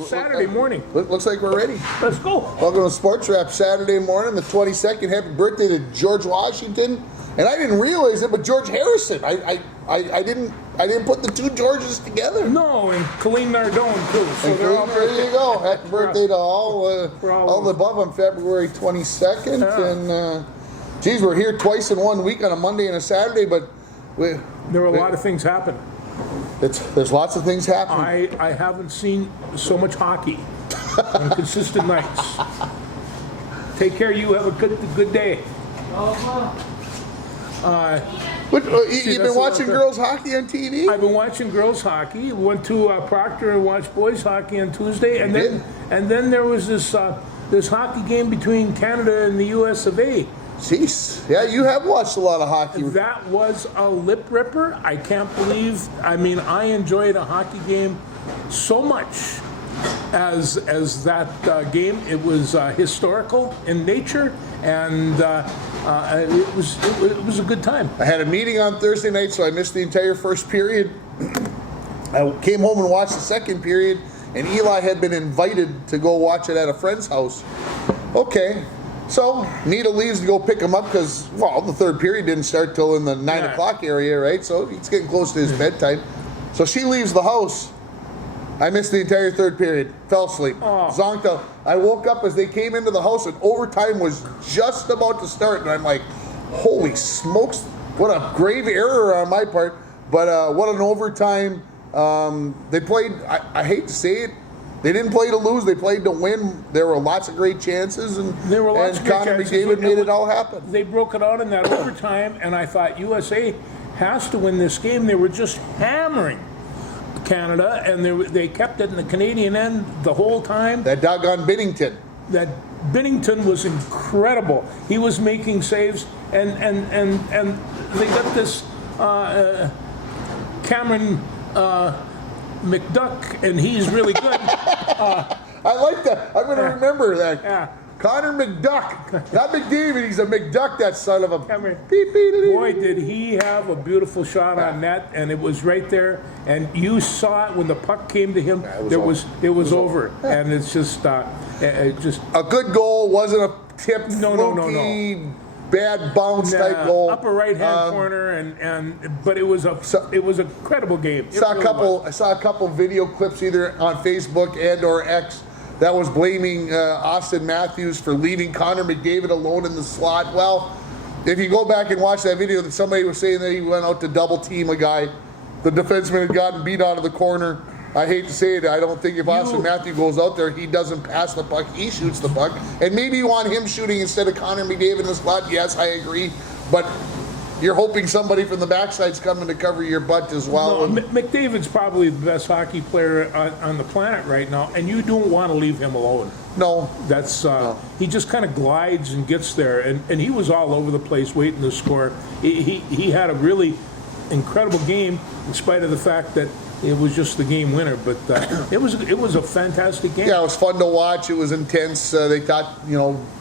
Saturday morning. Looks like we're ready. Let's go. Welcome to Sports Wrap Saturday morning, the 22nd. Happy birthday to George Washington. And I didn't realize it, but George Harrison. I didn't put the two Georges together. No, and Colleen Nardone too. So they're all there you go. Happy birthday to all the above on February 22nd. Yeah. And geez, we're here twice in 1 week on a Monday and a Saturday, but there were a lot of things happen. There's lots of things happening. I haven't seen so much hockey on consistent nights. Take care. You have a good day. You've been watching girls hockey on TV? I've been watching girls hockey. Went to Proctor and watched boys hockey on Tuesday, and then there was this hockey game between Canada and the U.S. of A. Jeez, yeah, you have watched a lot of hockey. That was a lip ripper. I can't believe. I mean, I enjoyed a hockey game so much as that game. It was historical in nature, and it was a good time. I had a meeting on Thursday night, so I missed the entire first period. I came home and watched the second period, and Eli had been invited to go watch it at a friend's house. Okay. So, Nita leaves to go pick him up because, well, the third period didn't start till in the 9 o'clock area, right? So, it's getting close to his bedtime. So, she leaves the house. I missed the entire third period. Fell asleep. Zonked out. I woke up as they came into the house and overtime was just about to start. And I'm like, holy smokes. What a grave error on my part. But what an overtime. They played, I hate to say it, they didn't play to lose. They played to win. There were lots of great chances, and Connor McDavid made it all happen. They broke it out in that overtime, and I thought USA has to win this game. They were just hammering Canada, and they kept it in the Canadian end the whole time. That doggone Binnington. That Binnington was incredible. He was making saves, and they got this Cameron McDuck, and he's really good. I like that. I'm going to remember that. Yeah. Connor McDuck. Not McDavid, he's a McDuck, that son of a... Boy, did he have a beautiful shot on net, and it was right there, and you saw it when the puck came to him. It was over. And it's just... A good goal, wasn't a tip, no. Bad bounce type goal. Upper right hand corner, but it was a credible game. I saw a couple video clips either on Facebook and or X that was blaming Austin Matthews for leaving Connor McDavid alone in the slot. Well, if you go back and watch that video, that somebody was saying that he went out to double team a guy. The defenseman had gotten beat out of the corner. I hate to say it, I don't think if Austin Matthews goes out there, he doesn't pass the puck, he shoots the puck. And maybe you want him shooting instead of Connor McDavid in the slot. Yes, I agree. But you're hoping somebody from the backside's coming to cover your butt as well. No, McDavid's probably the best hockey player on the planet right now, and you don't want to leave him alone. No. That's he just kind of glides and gets there, and he was all over the place waiting to score. He had a really incredible game in spite of the fact that it was just the game winner, but it was a fantastic game. Yeah, it was fun to watch. It was intense. They thought,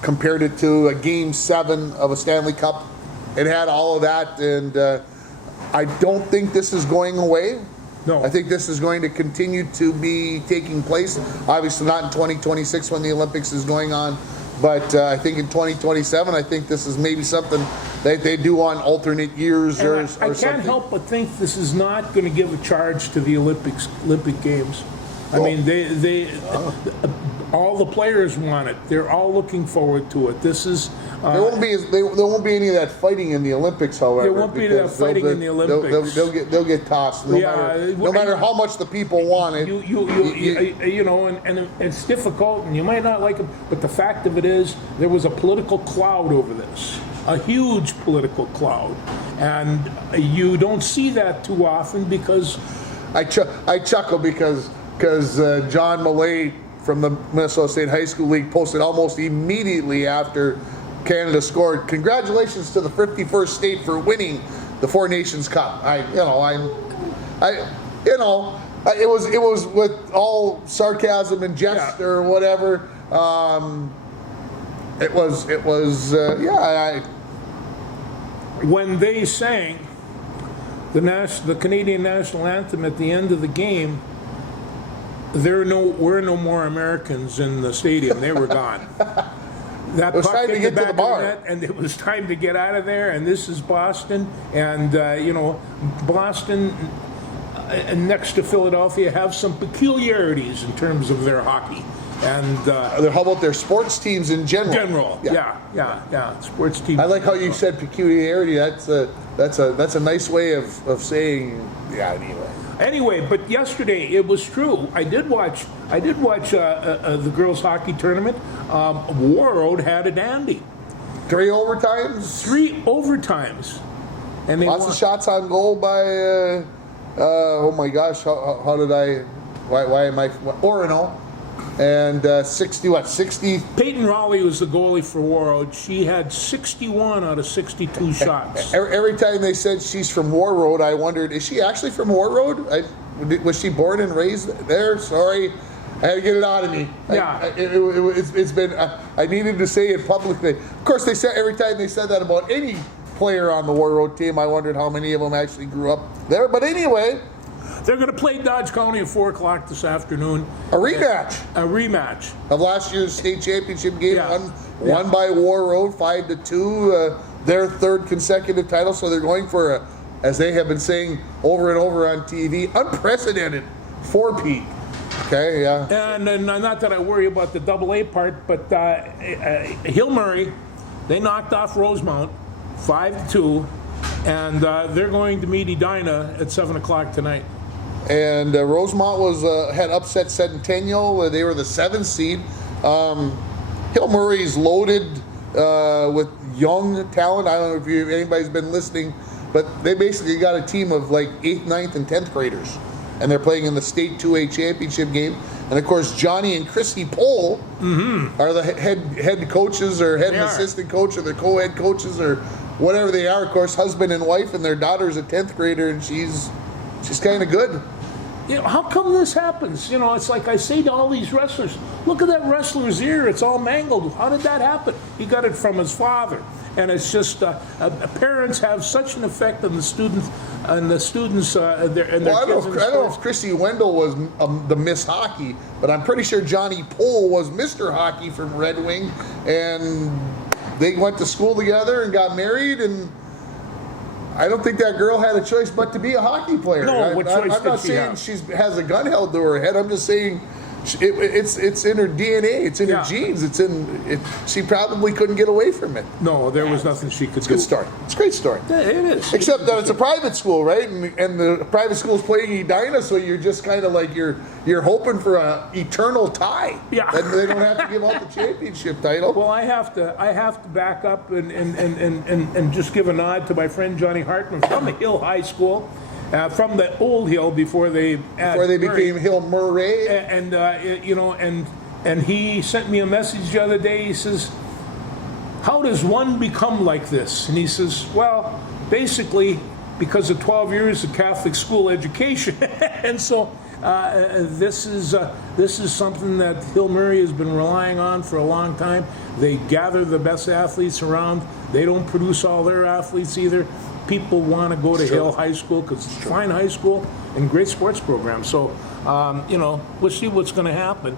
compared it to a Game 7 of a Stanley Cup. It had all of that, and I don't think this is going away. No. I think this is going to continue to be taking place. Obviously not in 2026 when the Olympics is going on, but I think in 2027, I think this is maybe something that they do on alternate years or something. I can't help but think this is not going to give a charge to the Olympic Games. I mean, all the players want it. They're all looking forward to it. This is there won't be any of that fighting in the Olympics, however. There won't be any of that fighting in the Olympics. They'll get tossed. No matter how much the people want it. And it's difficult, and you might not like it, but the fact of it is, there was a political cloud over this. A huge political cloud, and you don't see that too often because I chuckle because John Millay from the Minnesota State High School League posted almost immediately after Canada scored, "Congratulations to the 51st state for winning the Four Nations Cup." It was with all sarcasm and jest or whatever. When they sang the Canadian national anthem at the end of the game, There were no more Americans in the stadium. They were gone. That was puck time to hit get to back the of bar. net, and it was time to get out of there. And this is Boston, and Boston next to Philadelphia have some peculiarities in terms of their hockey. And How about their sports teams in general? yeah, sports team. I like how you said peculiarity. That's a nice way of saying. Yeah. Anyway, but yesterday it was true. I did watch the girls' hockey tournament. Warroad had a dandy. 3 overtimes. 3 overtimes, and they Lots won. of shots on goal by. Oh my gosh! How did I? Why am I? Orono. And 60. Peyton Raleigh was the goalie for Warroad. She had 61 out of 62 shots. Every time they said she's from Warroad, I wondered, is she actually from Warroad? Was she born and raised there? Sorry, I had to get it out of me. Yeah. It's been. I needed to say it publicly. Of course, they said every time they said that about any player on the Warroad team, I wondered how many of them actually grew up there. But anyway. They're going to play Dodge County at 4 o'clock this afternoon. A rematch. A rematch. Of last year's state championship game, Yeah. won by Warroad 5-2, their 3rd consecutive title. So they're going for as they have been saying over and over on TV, unprecedented 4-peat. Okay, yeah. And not that I worry about the AA part, but Hill Murray, they knocked off Rosemount 5-2, and they're going to meet Edina at 7 o'clock tonight. And Rosemont had upset Centennial. They were the 7th seed. Hill Murray's loaded with young talent. I don't know if anybody's been listening, but they basically got a team of like 8th, 9th, and 10th graders. And they're playing in the state 2A championship game. And of course, Johnny and Christy Pohl are the head coaches or head and assistant coach or the co-head coaches or whatever they are. Of course, husband and wife, and their daughter's a 10th grader, and she's kind of good. How come this happens? It's like I say to all these wrestlers, look at that wrestler's ear. It's all mangled. How did that happen? He got it from his father. And it's just parents have such an effect on the students and their kids. I don't know if Christy Wendell was the Miss Hockey, but I'm pretty sure Johnny Pohl was Mr. Hockey from Red Wing, and they went to school together and got married, and I don't think that girl had a choice but to be a hockey player. No, what choice I'm not did she saying have? she has a gun held to her head. I'm just saying it's in her DNA. It's in her genes. She probably couldn't get away from it. No, there was nothing she could do. Good story. It's a great story. Yeah, it is. Except that it's a private school, right? And the private school's playing Edina, so you're just kind of like you're hoping for an eternal tie. Yeah. And they don't have to give out the championship title. Well, I have to back up and just give a nod to my friend Johnny Hartman from Hill High School, from the old Hill before they became Hill Murray. And he sent me a message the other day. He says, "How does one become like this?" And he says, "Well, basically because of 12 years of Catholic school education." And so this is something that Hill Murray has been relying on for a long time. They gather the best athletes around. They don't produce all their athletes either. People want to go to Hill High School because it's a fine high school and great sports program. So, we'll see what's going to happen.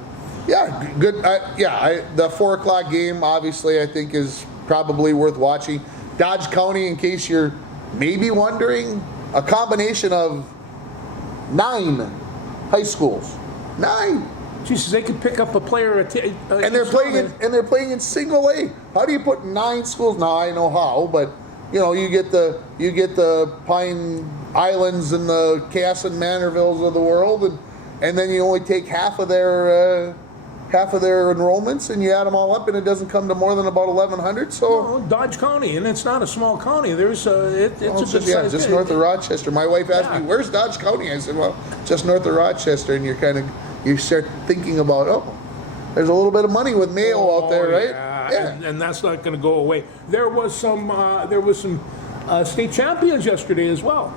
Yeah, good. The 4 o'clock game, obviously, I think is probably worth watching. Dodge County, in case you're maybe wondering, a combination of 9 high schools. 9. Jesus, they could pick up a player And they're playing in single A. How do you put 9 schools? Now I know how, but you get the Pine Islands and the Cass and Manorvilles of the world, and then you only take half of their enrollments, and you add them all up, and it doesn't come to more than about 1,100. So Dodge County, and it's not a small county. It's a good size. Just north of Rochester. My wife asked me, "Where's Dodge County?" I said, "Well, just north of Rochester." And you start thinking about, there's a little bit of money with Mayo out there, right? Yeah. And that's not going to go away. There was some state champions yesterday as well.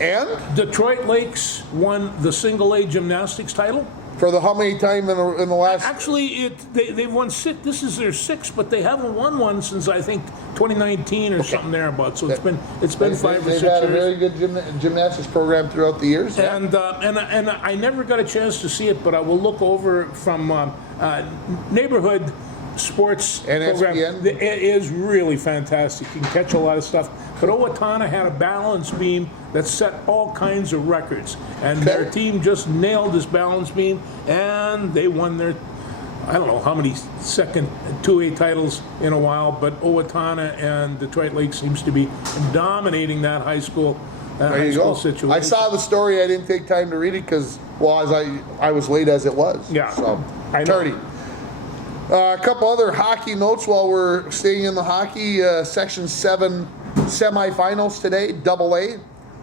And Detroit Lakes won the single A gymnastics title. For the how many time in the last? Actually, they've won 6. This is their 6th, but they haven't won one since I think 2019 or something thereabout. So it's been 5 or 6 They've had a years. very good gymnastics program throughout the years. And I never got a chance to see it, but I will look over from neighborhood sports program. NSPN? It is really fantastic. You can catch a lot of stuff. But Owatonna had a balance beam that set all kinds of records, and their team just nailed this balance beam, and they won their, I don't know how many second 2A titles in a while, but Owatonna and Detroit Lake seems to be dominating that high school. There you go. Situation. I saw the story. I didn't take time to read it because, well, as I was late as it was. Yeah, So, I know. tardy. A couple other hockey notes while we're staying in the hockey. Section 7 semifinals today. AA.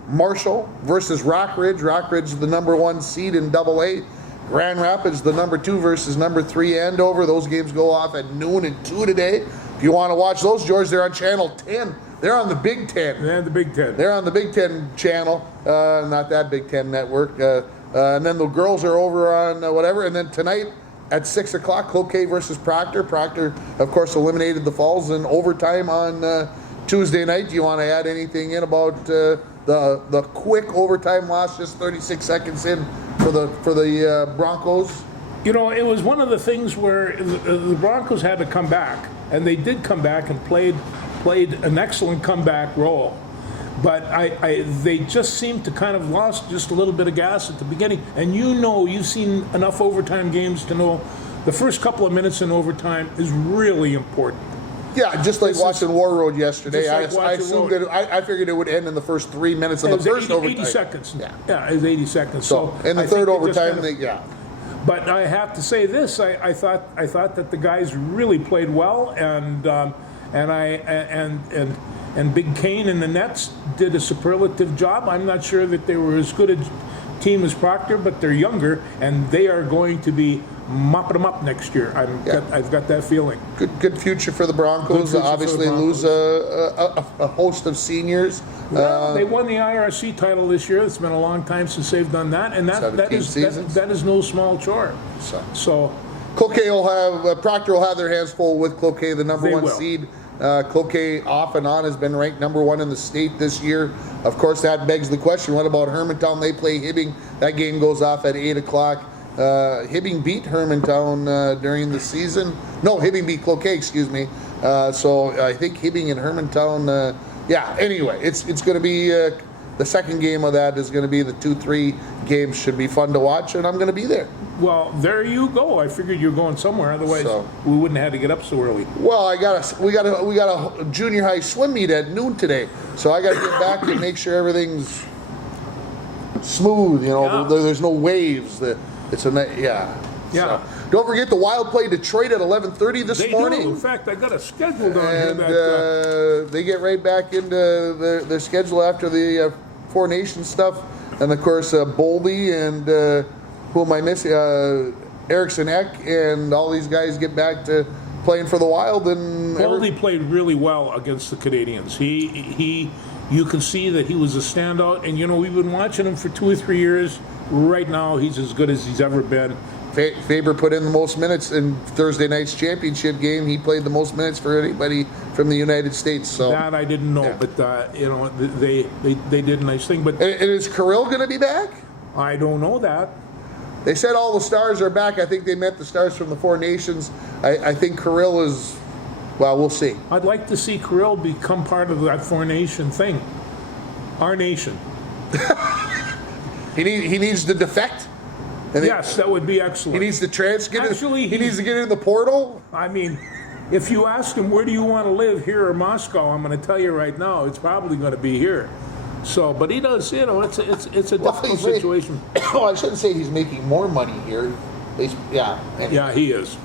Marshall versus Rockridge. Rockridge is the number 1 seed in AA. Grand Rapids, the number 2 versus number 3 Andover. Those games go off at noon and 2 today. If you want to watch those, George, they're on Channel 10. They're on the Big Ten. They're the Big Ten. They're on the Big Ten channel, not that Big Ten network. And then the girls are over on whatever. And then tonight at 6 o'clock, Cloquet versus Proctor. Proctor, of course, eliminated the Falls in overtime on Tuesday night. Do you want to add anything in about the quick overtime loss, just 36 seconds in for the Broncos? You know, it was one of the things where the Broncos had to come back, and they did come back and played an excellent comeback role. But they just seemed to kind of lost just a little bit of gas at the beginning. And you've seen enough overtime games to know the first couple of minutes in overtime is really important. Yeah, just like watching War Road yesterday. Just like I assumed that I figured it would end in the first 3 minutes of the first 80 overtime. 80 seconds. Yeah. It was 80 seconds. So in the I third think they just overtime, kind of- yeah. But I have to say this: I thought that the guys really played well, and Big Kane and the Nets did a superlative job. I'm not sure that they were as good a team as Proctor, but they're younger, and they are going to be mopping them up next year. I've got that feeling. Good future for the Broncos. Good future for the Obviously, Broncos. lose a host of seniors. Well, they won the IRC title this year. It's been a long time since they've done that, and that 17 is seasons. that is no small chore. So Cloquet will have Proctor will have their hands full with Cloquet, the number They 1 will. seed. Cloquet off and on has been ranked number 1 in the state this year. Of course, that begs the question: what about Hermantown? They play Hibbing. That game goes off at 8 o'clock. Hibbing beat Hermantown during the season. No, Hibbing beat Cloquet. Excuse me. So I think Hibbing and Hermantown. Yeah. Anyway, it's going to be the second game of that is going to be the 2-3 games. Should be fun to watch, and I'm going to be there. well, there you go. I figured you were going somewhere. Otherwise, So- we wouldn't have had to get up so early. Well, we got a junior high swim meet at noon today, so I got to get back and make sure everything's smooth. You know, Yeah. there's no waves. It's Yeah. So, don't forget the Wild play Detroit at 11:30 this They morning. do. In fact, I got a schedule down here And that. they get right back into their schedule after the Four Nations stuff. And of course, Boldy and who am I missing? Erickson Eck and all these guys get back to playing for the Wild. And Boldy played really well against the Canadians. You can see that he was a standout, and we've been watching him for 2 or 3 years. Right now, he's as good as he's ever been. Faber put in the most minutes in Thursday night's championship game. He played the most minutes for anybody from the United States. So That I didn't know, Yeah. but they did a nice thing. But and is Kirill going to be back? I don't know that. They said all the stars are back. I think they meant the stars from the Four Nations. I think Kirill is, well, we'll see. I'd like to see Kirill become part of that Four Nation thing. Our nation. He needs to defect. And Yes, that would be excellent. He needs to Actually, he needs to get in the portal. I mean, if you ask him where do you want to live, here or Moscow, I'm going to tell you right now, it's probably going to be here. So, but he does, it's a difficult situation. Oh, I shouldn't say he's making more money here. Yeah. Anyway. Yeah, he is.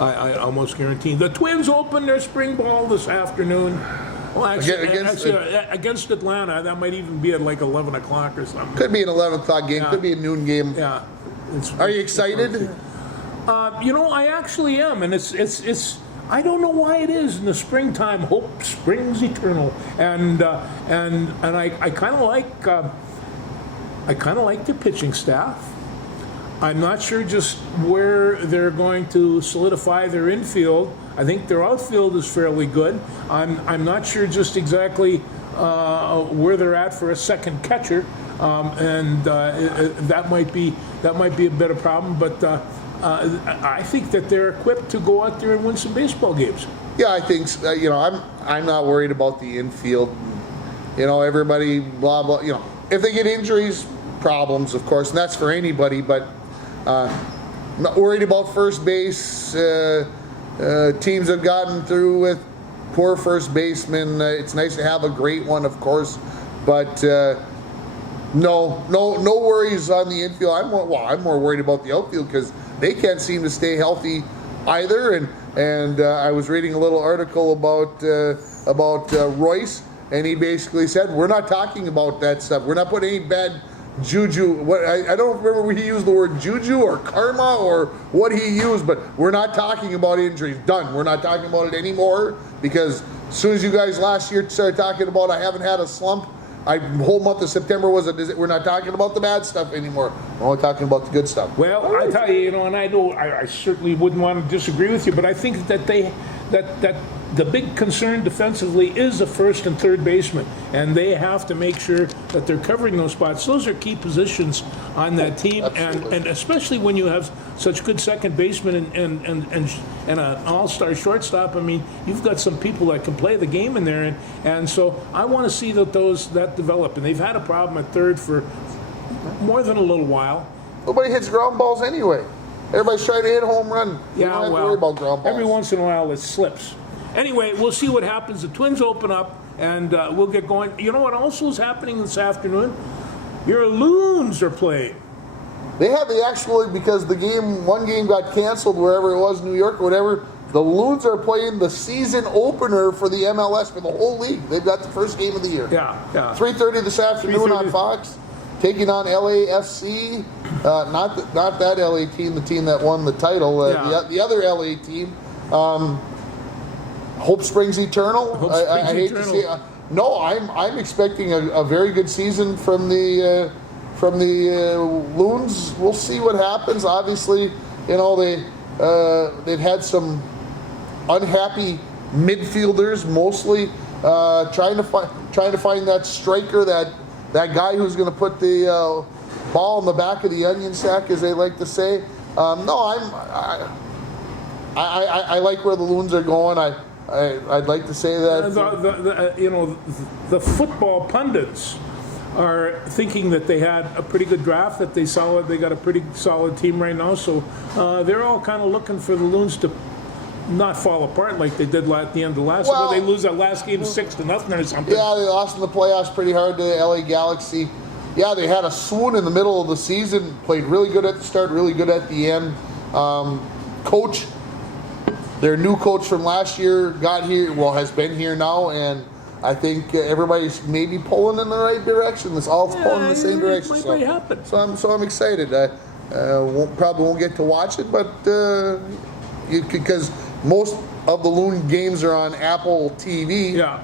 I almost guarantee. The Twins open their spring ball this afternoon. Well, actually, against Atlanta, that might even be at like 11 o'clock or something. Could be an 11 o'clock game. Yeah. Could be a noon game. Yeah. Are you excited? I actually am, and it's. I don't know why it is in the springtime. Hope springs eternal, and I kind of like. I kind of like their pitching staff. I'm not sure just where they're going to solidify their infield. I think their outfield is fairly good. I'm not sure just exactly where they're at for a second catcher, that might be a bit of a problem. But I think that they're equipped to go out there and win some baseball games. Yeah, I think I'm not worried about the infield. Everybody blah blah. If they get injuries, problems, of course, and that's for anybody. But I'm not worried about first base. Teams have gotten through with poor first baseman. It's nice to have a great one, of course, but no worries on the infield. I'm more worried about the outfield because they can't seem to stay healthy either. And I was reading a little article about Royce, and he basically said, we're not talking about that stuff. We're not putting any bad juju. I don't remember whether he used the word juju or karma or what he used, but we're not talking about injuries. Done. We're not talking about it anymore, because as soon as you guys last year started talking about I haven't had a slump, the whole month of September we're not talking about the bad stuff anymore. We're only talking about the good stuff. Well, I tell you, and I know I certainly wouldn't want to disagree with you, but I think that that the big concern defensively is the first and third baseman, and they have to make sure that they're covering those spots. Those are key positions on that team, and especially when you have such good second baseman and an all-star shortstop. I mean, you've got some people that can play the game in there, and so I want to see that develop. And they've had a problem at third for more than a little while. Nobody hits ground balls anyway. Everybody's trying to hit a home run. Yeah, you don't have to worry about ground balls. Every once in a while it slips. Anyway, we'll see what happens. The Twins open up, and we'll get going. You know what also is happening this afternoon? Your Loons are playing. They actually, because one game got canceled wherever it was, New York or whatever, the Loons are playing the season opener for the MLS for the whole league. They've got the first game of the year. Yeah. 3:30 this afternoon on Fox, taking on LAFC. Not that LA team, the team that won the title. The other LA team. Hope Springs Eternal. I hate to say it. No, I'm expecting a very good season from the Loons. We'll see what happens. Obviously, they've had some unhappy midfielders, mostly trying to find that striker, that guy who's going to put the ball in the back of the onion sack, as they like to say. I like where the Loons are going. I'd like to say that the football pundits are thinking that they had a pretty good draft, that they got a pretty solid team right now. So they're all kind of looking for the Loons to not fall apart like they did at the end of last year. They lose that last game 6-0 or something. Yeah, they lost in the playoffs pretty hard to the LA Galaxy. Yeah, they had a swoon in the middle of the season. Played really good at the start, really good at the end. Coach. Their new coach from last year has been here now, and I think everybody's maybe pulling in the right direction. It's all pulling in the same direction. It might happen. So I'm excited. Probably won't get to watch it, but because most of the Loon games are on Apple TV. Yeah.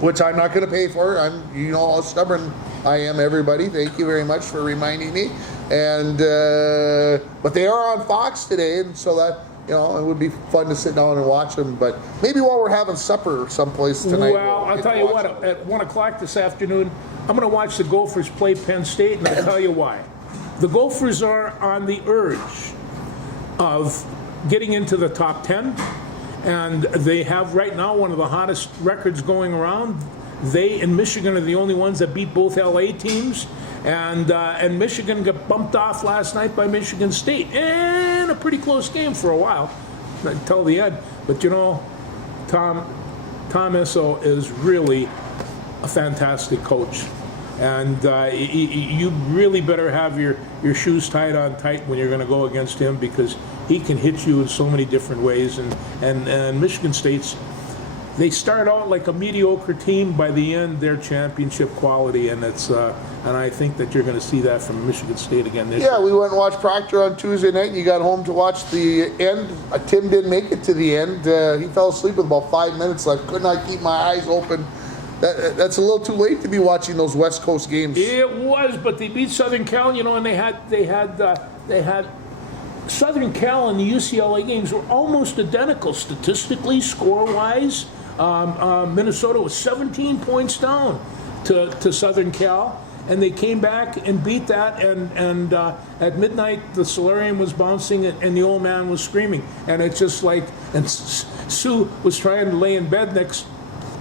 Which I'm not going to pay for. How stubborn I am, everybody. Thank you very much for reminding me. And but they are on Fox today, and so that. It would be fun to sit down and watch them, but maybe while we're having supper someplace tonight. Well, I'll tell you what, at 1 o'clock this afternoon, I'm going to watch the Gophers play Penn State, and I'll tell you why. The Gophers are on the urge of getting into the top 10, and they have right now one of the hottest records going around. They and Michigan are the only ones that beat both LA teams. And Michigan got bumped off last night by Michigan State, and a pretty close game for a while, until the end. But Tom Izzo is really a fantastic coach, and you really better have your shoes tied on tight when you're going to go against him, because he can hit you in so many different ways. And Michigan State's. They start out like a mediocre team. By the end, they're championship quality, and and I think that you're going to see that from Michigan State again this year. We went and watched Proctor on Tuesday night, and you got home to watch the end. Tim didn't make it to the end. He fell asleep with about 5 minutes left. Could not keep my eyes open. that's a little too late to be watching those West Coast games. It was, but they beat Southern Cal, and they had Southern Cal and the UCLA games were almost identical statistically, score-wise. Minnesota was 17 points down to Southern Cal, and they came back and beat that. And at midnight, the solarium was bouncing, and the old man was screaming. And it's just like, and Sue was trying to lay in bed next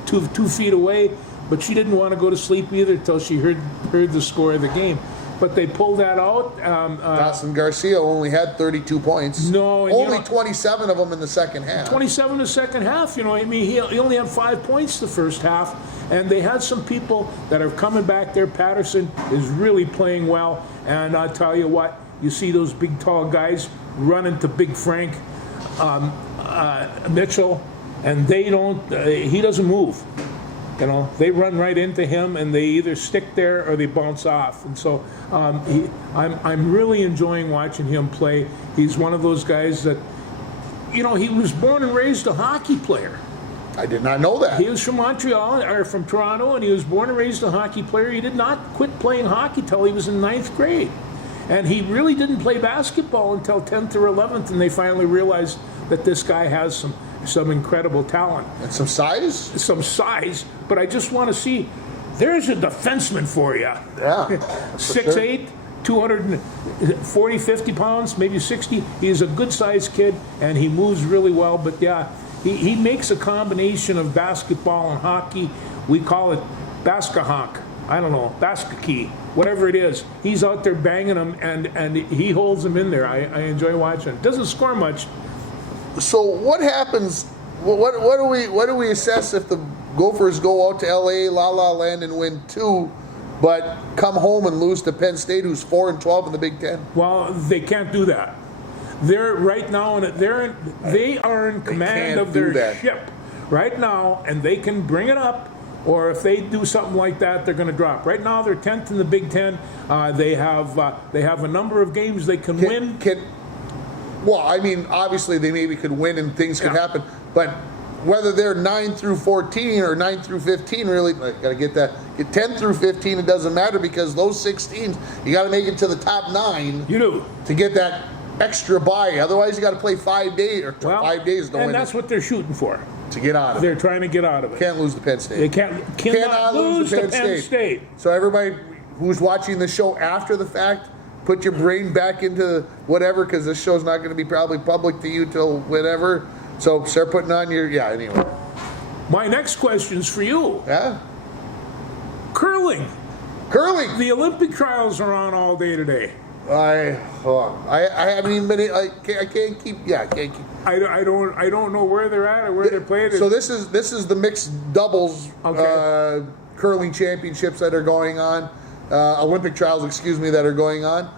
2 feet away, but she didn't want to go to sleep either till she heard the score of the game. But they pulled that out. Dawson Garcia only had 32 points. No, and only 27 of them in the second half. 27 in the second half. He only had 5 points the first half, and they had some people that are coming back there. Patterson is really playing well, and I'll tell you what, you see those big, tall guys running to Big Frank Mitchell, and he doesn't move. They run right into him, and they either stick there or they bounce off. And so I'm really enjoying watching him play. He's one of those guys that, he was born and raised a hockey player. I did not know that. He was from Montreal, or from Toronto, and he was born and raised a hockey player. He did not quit playing hockey till he was in 9th grade. And he really didn't play basketball until 10th or 11th, and they finally realized that this guy has some incredible talent. And some size? Some size, but I just want to see, there's a defenseman for you. Yeah. 6'8", 240, 50 pounds, maybe 60. He's a good-sized kid, and he moves really well. But, yeah, he makes a combination of basketball and hockey. We call it baskahonk. I don't know, basketball, whatever it is. He's out there banging them, and he holds them in there. I enjoy watching. Doesn't score much. So what happens? What do we assess if the Gophers go out to LA, La La Land, and win 2, but come home and lose to Penn State, who's 4-12 in the Big Ten? Well, they can't do that. They're right now, they are in command of their ship right now, and they can bring it up. Or if they do something like that, they're going to drop. Right now, they're 10th in the Big Ten. They have a number of games they can win. Well, I mean, obviously they maybe could win and things could happen, but whether they're 9 through 14 or 9 through 15, really, I got to get 10 through 15. It doesn't matter because those 16s, you got to make it to the top 9. You do to get that extra bye. Otherwise, you got to play 5 days or 5 days. And that's what they're shooting for. To get out of it. They're trying to get out of it. Can't lose to Penn State. They cannot lose to Penn State. So everybody who's watching the show after the fact, put your brain back into whatever, because this show's not going to be probably public to you till whatever. So start putting on anyway. My next question's for you. Yeah? Curling. Curling. The Olympic trials are on all day today. I haven't even been. I can't keep. Yeah, I can't keep. I don't know where they're at or where they're playing. So this is the mixed doubles curling championships that are going on, Olympic trials, that are going on.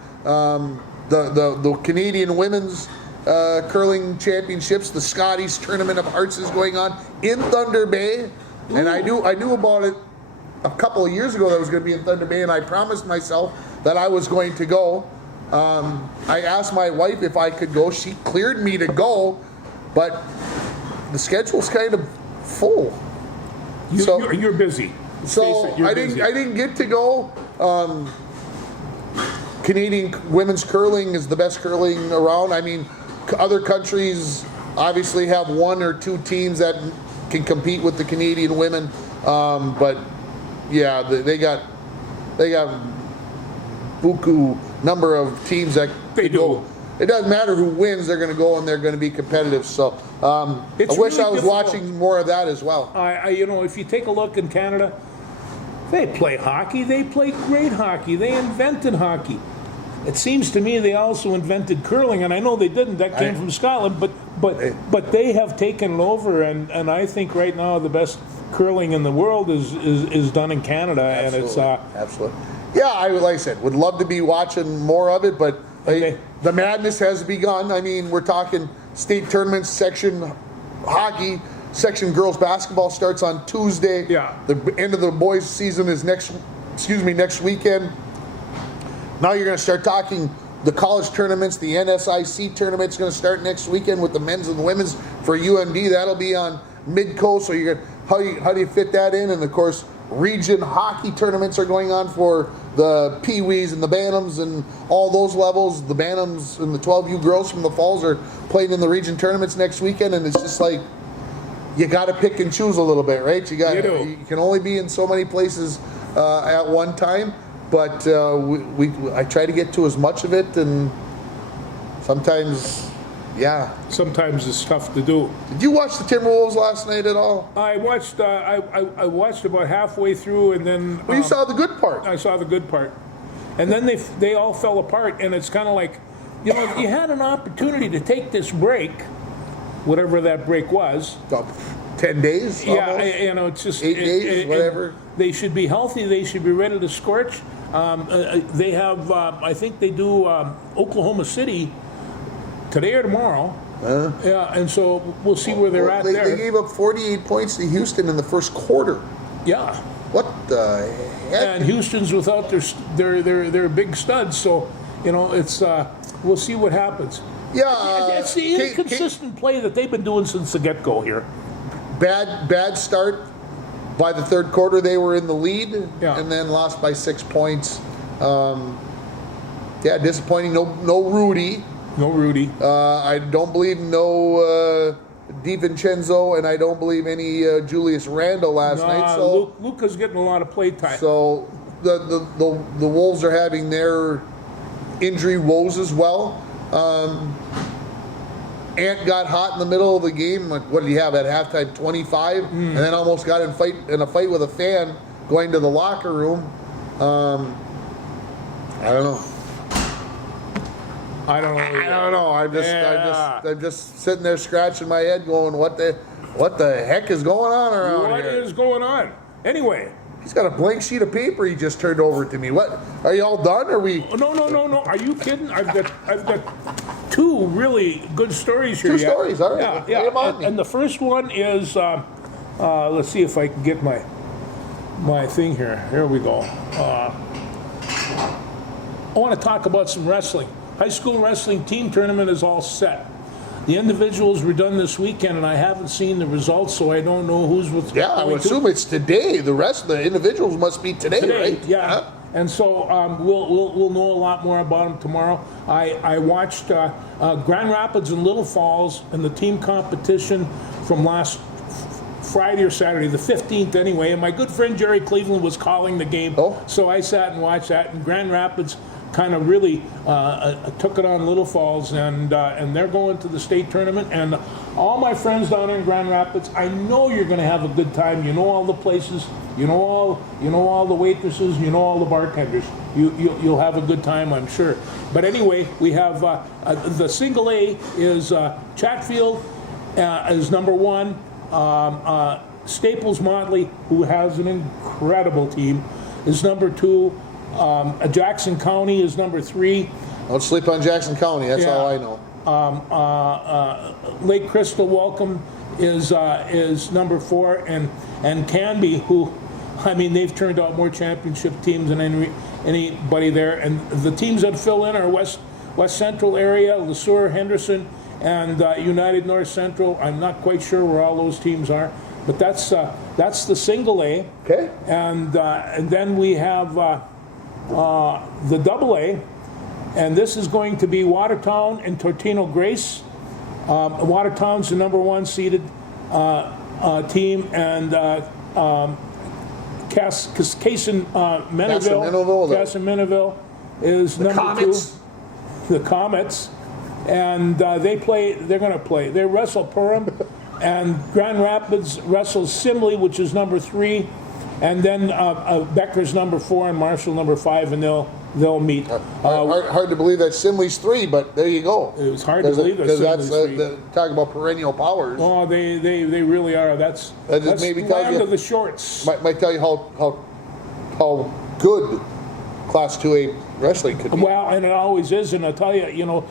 The Canadian women's curling championships, the Scotties Tournament of Hearts is going on in Thunder Bay, and I knew about it a couple of years ago that I was going to be in Thunder Bay, and I promised myself that I was going to go. I asked my wife if I could go. She cleared me to go, but the schedule's kind of full. You're busy. So I didn't get to go. Canadian women's curling is the best curling around. I mean, other countries obviously have 1 or 2 teams that can compete with the Canadian women, but yeah, they got buku number of teams that they do. Go. It doesn't matter who wins; they're going to go and they're going to be competitive. So I wish really I was difficult. watching more of that as well. If you take a look in Canada, they play hockey. They play great hockey. They invented hockey. It seems to me they also invented curling, and I know they didn't. That came from Scotland, but they have taken it over, and I think right now the best curling in the world is done in Canada, Absolutely. and it's absolutely. Yeah, like I said, would love to be watching more of it, but the madness has begun. I mean, we're talking state tournaments, section hockey, section girls basketball starts on Tuesday. Yeah. The end of the boys' season is next weekend. Now you're going to start talking the college tournaments. The NSIC tournament's going to start next weekend with the men's and the women's for UMD. That'll be on Midco. So how do you fit that in? And of course, region hockey tournaments are going on for the Pee-wees and the Bantams and all those levels. The Bantams and the 12U girls from the Falls are playing in the region tournaments next weekend, and it's just like you got to pick and choose a little bit, right? You can only be in so many places at one time, but I try to get to as much of it, and sometimes. Yeah. Sometimes it's tough to do. Did you watch the Timberwolves last night at all? I watched. I watched about halfway through, and then. Well, you saw the good part. I saw the good part, and then they all fell apart, and it's kind of like, you had an opportunity to take this break, whatever that break was. 10 days. Yeah, almost? it's just 8 days, whatever. They should be healthy. They should be ready to scorch. They have. I think they do Oklahoma City today or tomorrow. Yeah, and so we'll see where they're at there. They gave up 48 points to Houston in the first quarter. Yeah. What the heck? And Houston's without their big studs, so it's we'll see what happens. Yeah, It's the inconsistent play that they've been doing since the get-go here. Bad start. By the third quarter, they were in the lead, and then lost by 6 points. Disappointing. No Rudy. No Rudy. I don't believe no DiVincenzo, and I don't believe any Julius Randle last night. So Luka's getting a lot of play time. So the Wolves are having their injury woes as well. Ant got hot in the middle of the game. Like, what did he have at halftime? 25, and then almost got in a fight with a fan going to the locker room. I don't know. I don't know. I'm just sitting there scratching my head, going, "What the heck is going on around here? What is going on?" Anyway, he's got a blank sheet of paper he just turned over to me. What? Are you all done? Are we? No. Are you kidding? I've got two really good stories here. Two stories. All right. Yeah. And the first one is, let's see if I can get my thing here. Here we go. I want to talk about some wrestling. High school wrestling team tournament is all set. The individuals were done this weekend, and I haven't seen the results, so I don't know who's with. Yeah, I would assume it's today. The rest of the individuals must be today, right? Yeah. Uh-huh. And so we'll know a lot more about them tomorrow. I watched Grand Rapids and Little Falls in the team competition from last Friday or Saturday, the 15th anyway, and my good friend Jerry Cleveland was calling the game. So I sat and watched that, and Grand Rapids kind of really took it on Little Falls, and they're going to the state tournament. And all my friends down there in Grand Rapids, I know you're going to have a good time. You know all the places, you know all the waitresses, you know all the bartenders. You'll have a good time, I'm sure. But anyway, we have the single A is Chatfield is number one. Staples Motley, who has an incredible team, is number two. Jackson County is number three. Don't sleep on Jackson County. That's all I know. Lake Crystal Welcome is number four, and Canby, who, I mean, they've turned out more championship teams than anybody there. And the teams that fill in are West Central area, LeSueur, Henderson, and United North Central. I'm not quite sure where all those teams are, but that's the single A. Okay. And then we have the double A, and this is going to be Watertown and Tortino Grace. Watertown's the number one seeded team, and Casson-Meneville is number two. The Comets, and they wrestle Purim, and Grand Rapids wrestles Simley, which is number three, and then Becker's number four and Marshall number five, and they'll meet. Hard to believe that Simley's three, but there you go. It was hard to believe that Simley's three. Talking about perennial powers. Oh, they really are. That's maybe land of the shorts. Might tell you how good Class 2A wrestling could be. Well, and it always is, and I'll tell you,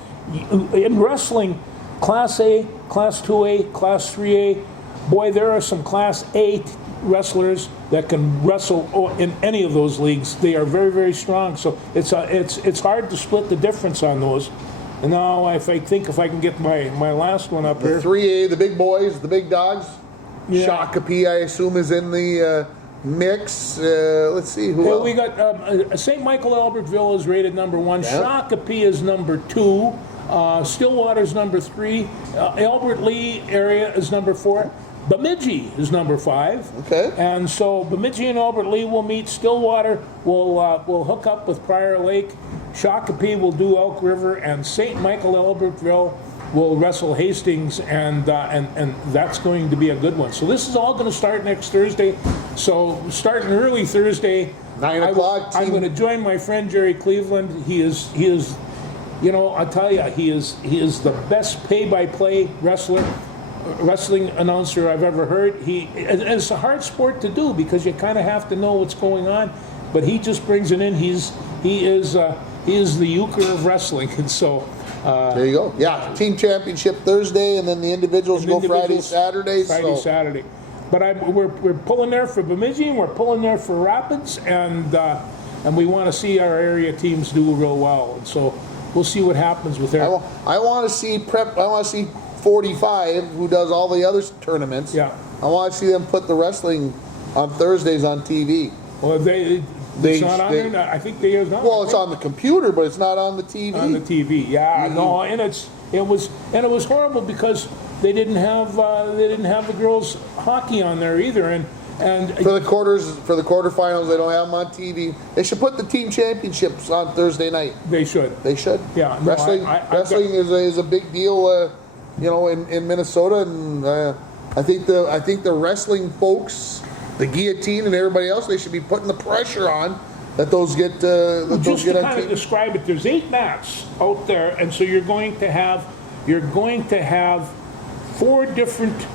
in wrestling, Class A, Class 2A, Class 3A, boy, there are some Class A wrestlers that can wrestle in any of those leagues. They are very, very strong. So it's hard to split the difference on those. And now, if I can get my last one up here. The 3A, the big boys, the big dogs. Yeah. Shakopee, I assume, is in the mix. Let's see who Well, else. we got St. Michael Albertville is rated number 1. Yeah. Shakopee is number 2. Stillwater's number 3. Albert Lee area is number 4. Bemidji is number 5. Okay. And so Bemidji and Albert Lee will meet. Stillwater will hook up with Prior Lake. Shakopee will do Elk River, and St. Michael Albertville will wrestle Hastings, and that's going to be a good one. So this is all going to start next Thursday. So starting early Thursday, 9 o'clock. I'm going to join my friend Jerry Cleveland. He is, you know, I tell you, he is the best pay-by-play wrestling announcer I've ever heard. And it's a hard sport to do because you kind of have to know what's going on, but he just brings it in. He is the euchre of wrestling, and so. There you go. Yeah, team championship Thursday, and then the individuals go Friday, Saturday. Saturday. But we're pulling there for Bemidji, and we're pulling there for Rapids, and we want to see our area teams do real well. And so we'll see what happens with their. I want to see prep. I want to see 45, who does all the other tournaments. Yeah. I want to see them put the wrestling on Thursdays on TV. Well, it's not on there. I think they are not. Well, it's on the computer, but it's not on the TV. On the TV, yeah, no, and it was horrible because they didn't have the girls hockey on there either, and For the quarterfinals, they don't have them on TV. They should put the team championships on Thursday night. they should. They should. Yeah, no, Wrestling. Wrestling is a big deal, you know, in Minnesota, and I think the wrestling folks, the Guillotine and everybody else, they should be putting the pressure on that those get Just to on kind of TV. describe it, there's 8 mats out there, and so you're going to have 4 different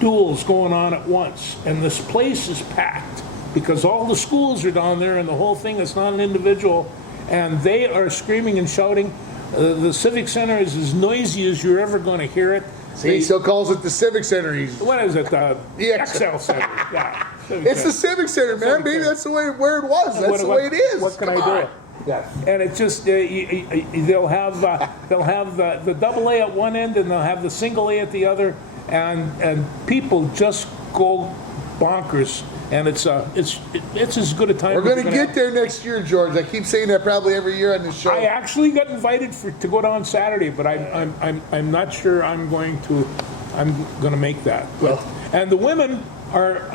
duels going on at once, and this place is packed because all the schools are down there, and the whole thing is not an individual, and they are screaming and shouting. The Civic Center is as noisy as you're ever going to hear it. He still calls it the Civic Center. What is it? The Yeah. XL Center. Yeah. It's the Civic Center, man. Civic Maybe Center. that's the way where it was. That's the way it is. What can Come I do? on. Yeah, and it just they'll have the double A at one end, and they'll have the single A at the other, and people just go bonkers, and it's as good a time. We're as going to you're get there next year, George. I keep saying that probably every year on this show. I actually got invited to go down Saturday, but I'm not sure I'm going to make that. But, and the women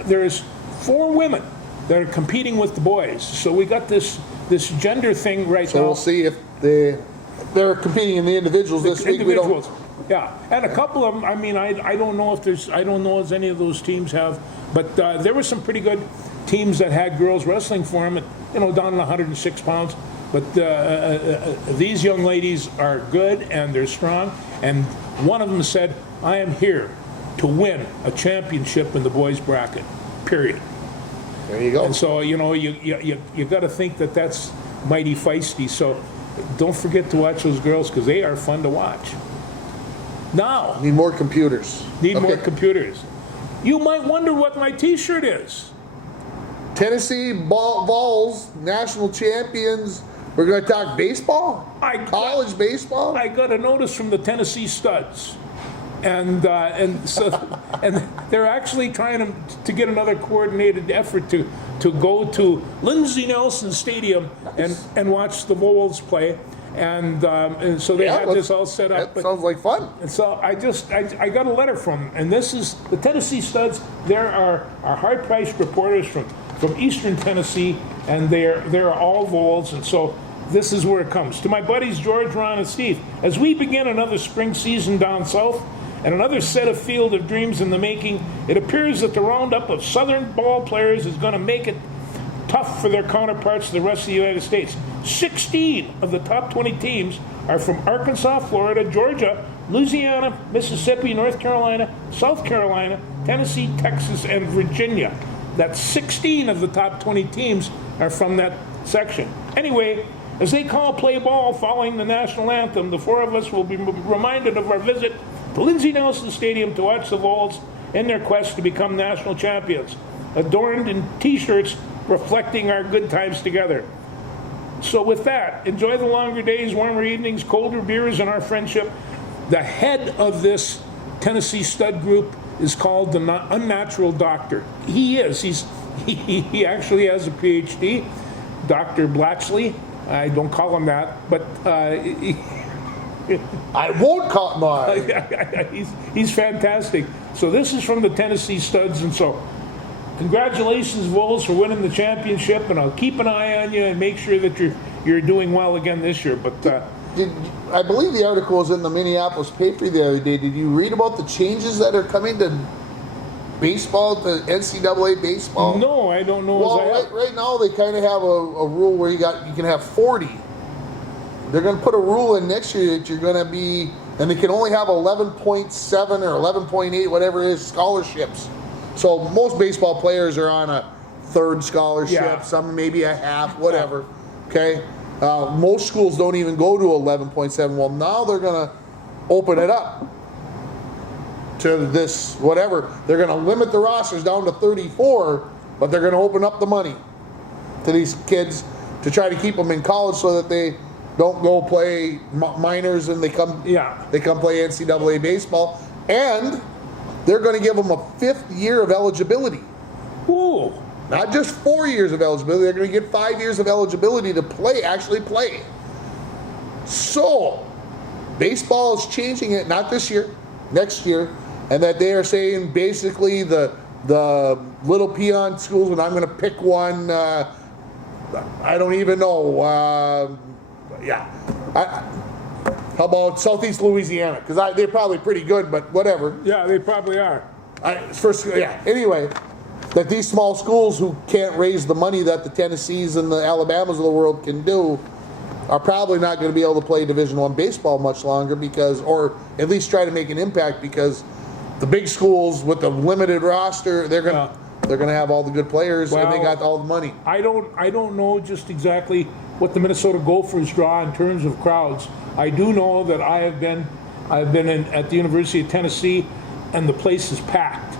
there's 4 women that are competing with the boys, so we got this gender thing right So now. we'll see if they're competing in the individuals this week. We Individuals, don't. yeah, and a couple of them. I mean, I don't know if any of those teams have, but there were some pretty good teams that had girls wrestling for them, down in 106 pounds. But these young ladies are good and they're strong. And one of them said, "I am here to win a championship in the boys bracket." Period. There you go. And so, you got to think that that's mighty feisty. So don't forget to watch those girls because they are fun to watch. Now, Need more computers. need more Okay. computers. You might wonder what my T-shirt is. Tennessee Vols, national champions. We're going to talk baseball? College baseball? I got a notice from the Tennessee Studs. And they're actually trying to get another coordinated effort to go to Lindsey Nelson Stadium and watch the Vols play, and so they had this all set up. That sounds like fun. And so I got a letter from them, and this is the Tennessee Studs. There are high-priced reporters from Eastern Tennessee, and they're all Vols, and so this is where it comes. To my buddies George, Ron, and Steve, as we begin another spring season down south, and another set of Field of Dreams in the making, it appears that the roundup of Southern ball players is going to make it tough for their counterparts in the rest of the United States. 16 of the top 20 teams are from Arkansas, Florida, Georgia, Louisiana, Mississippi, North Carolina, South Carolina, Tennessee, Texas, and Virginia. That's 16 of the top 20 teams are from that section. Anyway, as they play ball following the national anthem, the 4 of us will be reminded of our visit to Lindsey Nelson Stadium to watch the Vols in their quest to become national champions, adorned in T-shirts reflecting our good times together. So with that, enjoy the longer days, warmer evenings, colder beers, and our friendship. The head of this Tennessee Stud group is called the Unnatural Doctor. He is. he actually has a PhD, Dr. Blatchley. I don't call him that, but I won't call my. he's fantastic. So this is from the Tennessee Studs, and so congratulations, Vols, for winning the championship, and I'll keep an eye on you and make sure that you're doing well again this year. But I believe the article was in the Minneapolis paper the other day. Did you read about the changes that are coming to baseball, to NCAA baseball? no, I don't know. Well, right now they kind of have a rule where you can have 40. They're going to put a rule in next year that you're going to be, and they can only have 11.7 or 11.8, whatever it is, scholarships. So most baseball players are on a third scholarship, Yeah. some maybe a half, whatever. Okay, most schools don't even go to 11.7. Well, now they're going to open it up to this whatever. They're going to limit the rosters down to 34, but they're going to open up the money to these kids to try to keep them in college so that they don't go play minors and they come play NCAA baseball, and they're going to give them a 5th year of eligibility. Ooh. Not just 4 years of eligibility. They're going to get 5 years of eligibility to actually play. So baseball is changing it, not this year, next year, and that they are saying basically the little peon schools, and I'm going to pick one. I don't even know. How about Southeast Louisiana? Because they're probably pretty good, but whatever. Yeah, they probably are. Anyway, that these small schools who can't raise the money that the Tennessees and the Alabamas of the world can do are probably not going to be able to play Division I baseball much longer or at least try to make an impact, because the big schools with the limited roster, they're going to have all the good players and they got all the money. I don't know just exactly what the Minnesota Gophers draw in terms of crowds. I do know that I've been at the University of Tennessee, and the place is packed,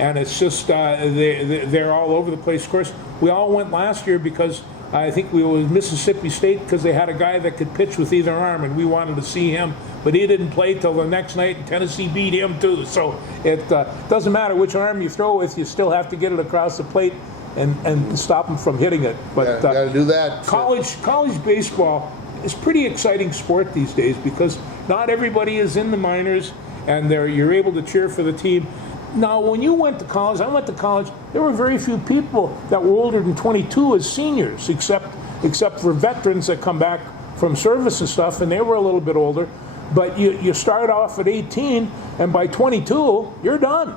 and it's just they're all over the place. Of course, we all went last year because I think we were Mississippi State, because they had a guy that could pitch with either arm, and we wanted to see him, but he didn't play till the next night, and Tennessee beat him too. So it doesn't matter which arm you throw with, you still have to get it across the plate and stop them from hitting it. But got to do that. College baseball is pretty exciting sport these days, because not everybody is in the minors, and you're able to cheer for the team. Now, when you went to college, I went to college, there were very few people that were older than 22 as seniors, except for veterans that come back from service and stuff, and they were a little bit older. But you start off at 18, and by 22, you're done.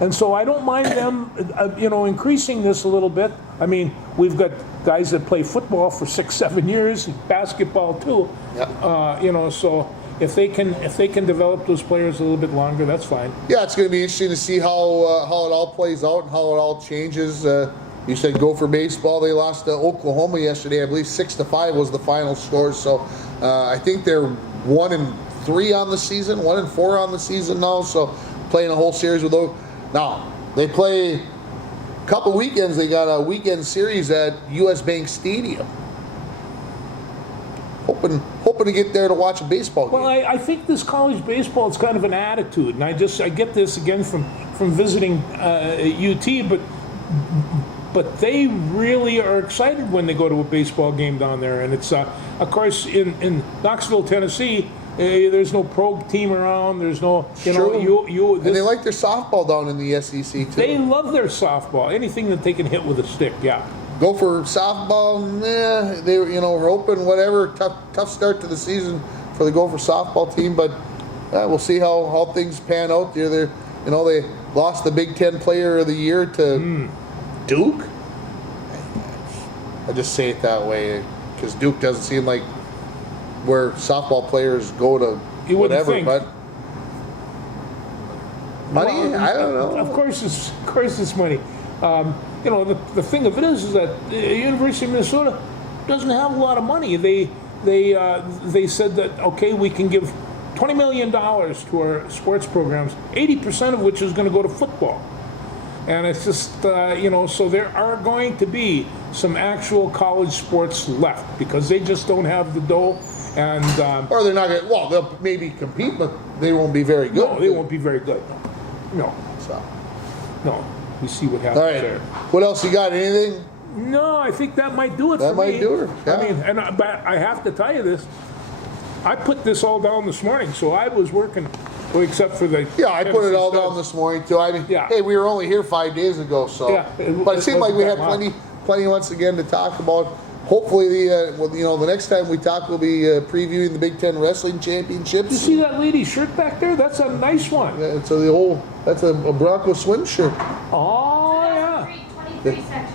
And so I don't mind them, increasing this a little bit. I mean, we've got guys that play football for 6-7 years, basketball too. Yep. So if they can develop those players a little bit longer, that's fine. Yeah, it's going to be interesting to see how it all plays out and how it all changes. You said Gopher baseball, they lost to Oklahoma yesterday. I believe 6-5 was the final score. So I think they're 1-3 on the season, 1-4 on the season now. So playing a whole series with those. Now they play a couple weekends. They got a weekend series at U.S. Bank Stadium. Hoping to get there to watch a baseball game. Well, I think this college baseball is kind of an attitude, and I get this again from visiting UT, but they really are excited when they go to a baseball game down there. And it's of course in Knoxville, Tennessee, there's no pro team around. There's no and they like their softball down in the SEC too. They love their softball. Anything that they can hit with a stick, yeah. Go for softball, they were hoping whatever. Tough start to the season for the Gopher softball team, but we'll see how things pan out. They lost the Big Ten Player of the Year to Duke. I just say it that way because Duke doesn't seem like where softball players go to whatever, but money, I don't know. Of course it's money. The thing of it is that the University of Minnesota doesn't have a lot of money. They said that, okay, we can give $20 million to our sports programs, 80% of which is going to go to football. And it's just, so there are going to be some actual college sports left because they just don't have the dough. And or they're not going to, well, they'll maybe compete, but they won't be very good. No, they won't be very good. No. So. No. we see what happens All right. there. What else you got? Anything? No, I think that might do it That for me. might do it, yeah. I mean, but I have to tell you this. I put this all down this morning, so I was working, well, except for the... Yeah, I put it all Tennessee down Stars. this morning too. I mean, Yeah. hey, we were only here 5 days ago, so. Yeah, But it seemed like we had wasn't that plenty once again to talk about. Hopefully, the next time we talk, we'll be previewing the Big Ten Wrestling Championships. You see that lady's shirt back there? That's a nice one. Yeah, so that's a Bronco swim shirt. Oh, yeah. 23 sections.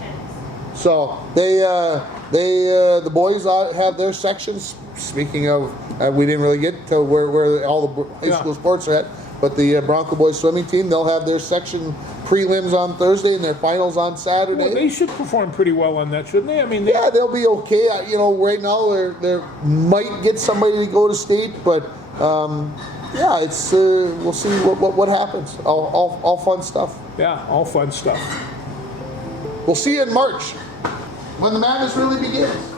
So the boys have their sections. Speaking of, we didn't really get to where all the high school sports are at, but the Bronco boys swimming team, they'll have their section prelims on Thursday and their finals on Saturday. Well, they should perform pretty well on that, shouldn't they? I mean, Yeah, they'll be okay. Right now they might get somebody to go to state, but yeah, it's we'll see what happens. All fun stuff. yeah, all fun stuff. We'll see you in March when the madness really begins.